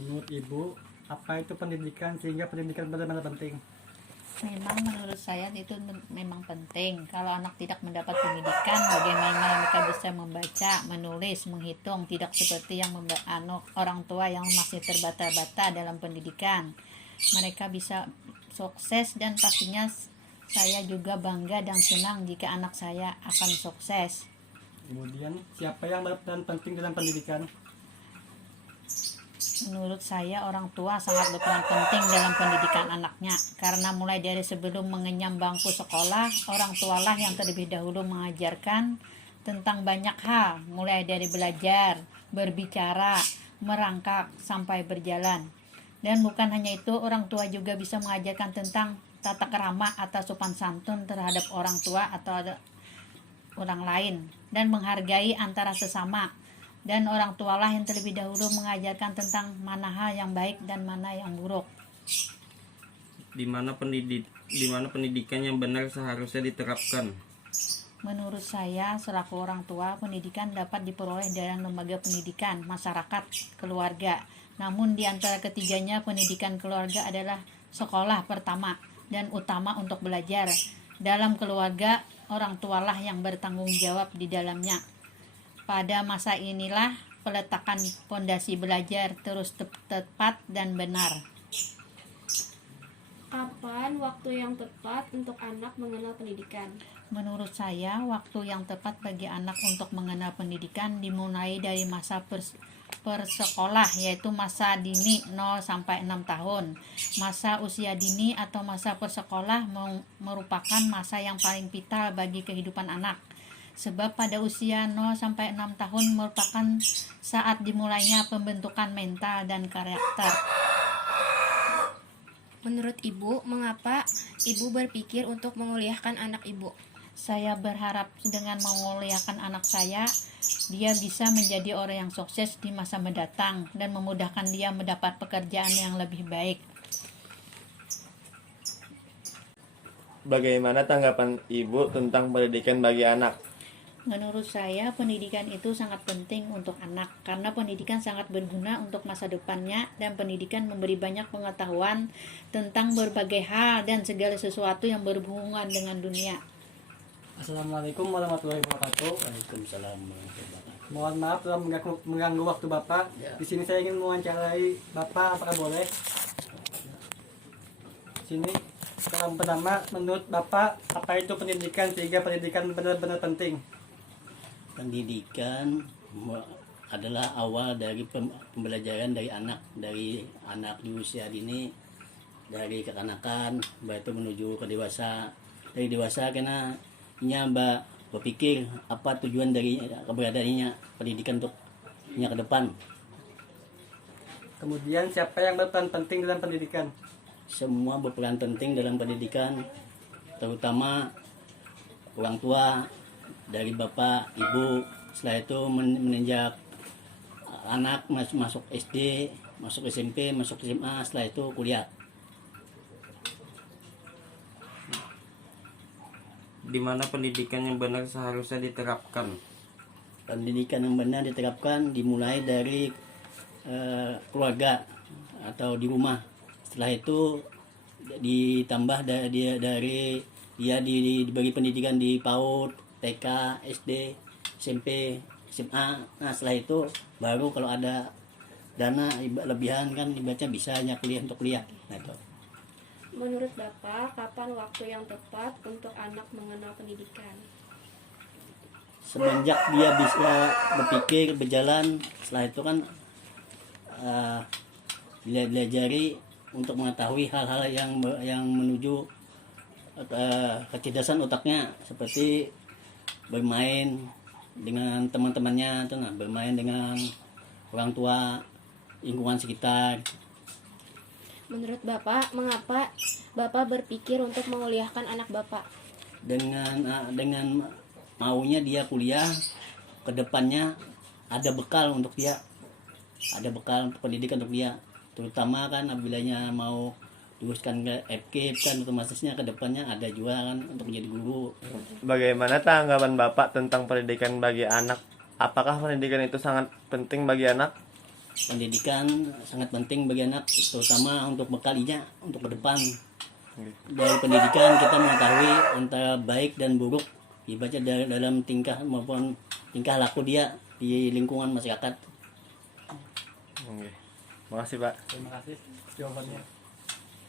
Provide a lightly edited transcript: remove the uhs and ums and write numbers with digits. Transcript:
Menurut Ibu, apa itu pendidikan sehingga pendidikan benar-benar penting? Memang menurut saya itu memang penting. Kalau anak tidak mendapat pendidikan, bagaimana mereka bisa membaca, menulis, menghitung, tidak seperti yang orang tua yang masih terbata-bata dalam pendidikan. Mereka bisa sukses dan pastinya saya juga bangga dan senang jika anak saya akan sukses. Kemudian, siapa yang berperan penting dalam pendidikan? Menurut saya orang tua sangat berperan penting dalam pendidikan anaknya karena mulai dari sebelum mengenyam bangku sekolah, orang tualah yang terlebih dahulu mengajarkan tentang banyak hal, mulai dari belajar, berbicara, merangkak sampai berjalan. Dan bukan hanya itu, orang tua juga bisa mengajarkan tentang tata krama atau sopan santun terhadap orang tua atau orang lain dan menghargai antara sesama. Dan orang tualah yang terlebih dahulu mengajarkan tentang mana hal yang baik dan mana yang buruk. Di mana pendidikan yang benar seharusnya diterapkan? Menurut saya, selaku orang tua, pendidikan dapat diperoleh dari lembaga pendidikan, masyarakat, keluarga. Namun di antara ketiganya, pendidikan keluarga adalah sekolah pertama dan utama untuk belajar. Dalam keluarga, orang tualah yang bertanggung jawab di dalamnya. Pada masa inilah peletakan fondasi belajar terus tepat dan benar. Kapan waktu yang tepat untuk anak mengenal pendidikan? Menurut saya, waktu yang tepat bagi anak untuk mengenal pendidikan dimulai dari masa persekolah, yaitu masa dini 0 sampai 6 tahun. Masa usia dini atau masa persekolah merupakan masa yang paling vital bagi kehidupan anak. Sebab pada usia 0 sampai 6 tahun merupakan saat dimulainya pembentukan mental dan karakter. Menurut Ibu, mengapa Ibu berpikir untuk menguliahkan anak Ibu? Saya berharap dengan menguliahkan anak saya, dia bisa menjadi orang yang sukses di masa mendatang dan memudahkan dia mendapat pekerjaan yang lebih baik. Bagaimana tanggapan Ibu tentang pendidikan bagi anak? Menurut saya, pendidikan itu sangat penting untuk anak karena pendidikan sangat berguna untuk masa depannya dan pendidikan memberi banyak pengetahuan tentang berbagai hal dan segala sesuatu yang berhubungan dengan dunia. Assalamualaikum warahmatullahi wabarakatuh. Waalaikumsalam warahmatullahi wabarakatuh. Mohon maaf telah mengganggu waktu Bapak. Ya. Di sini saya ingin mewawancarai Bapak, apakah boleh? Sini, yang pertama, menurut Bapak, apa itu pendidikan sehingga pendidikan benar-benar penting? Pendidikan adalah awal dari pembelajaran dari anak di usia dini, dari kekanakan, baik itu menuju ke dewasa. Dari dewasa karena mbak berpikir apa tujuan dari keberadaannya pendidikan untuknya ke depan. Kemudian, siapa yang berperan penting dalam pendidikan? Semua berperan penting dalam pendidikan, terutama orang tua, dari bapak, ibu. Setelah itu menenjak anak masuk SD, masuk SMP, masuk SMA, setelah itu kuliah. Di mana pendidikan yang benar seharusnya diterapkan? Pendidikan yang benar diterapkan dimulai dari keluarga atau di rumah. Setelah itu ditambah dari dia dibagi pendidikan di PAUD, TK, SD, SMP, SMA. Nah setelah itu baru kalau ada dana lebihan kan ibaratnya bisa hanya kuliah untuk kuliah. Nah, itu. Menurut Bapak, kapan waktu yang tepat untuk anak mengenal pendidikan? Semenjak dia bisa berpikir, berjalan, setelah itu kan diajari untuk mengetahui hal-hal yang menuju kecerdasan otaknya, seperti bermain dengan teman-temannya, bermain dengan orang tua, lingkungan sekitar. Menurut Bapak, mengapa Bapak berpikir untuk menguliahkan anak Bapak? Dengan maunya dia kuliah, ke depannya ada bekal untuk dia, ada bekal pendidikan untuk dia, terutama kan apabila mau luruskan ke FK kan otomatisnya ke depannya ada juga kan untuk menjadi guru. Bagaimana tanggapan Bapak tentang pendidikan bagi anak? Apakah pendidikan itu sangat penting bagi anak? pendidikan sangat penting bagi anak, terutama untuk bekalinya untuk ke depan. Dari pendidikan kita mengetahui antara baik dan buruk dibaca dalam tingkah maupun tingkah laku dia di lingkungan masyarakat. Oke. Makasih Pak. Terima kasih jawabannya.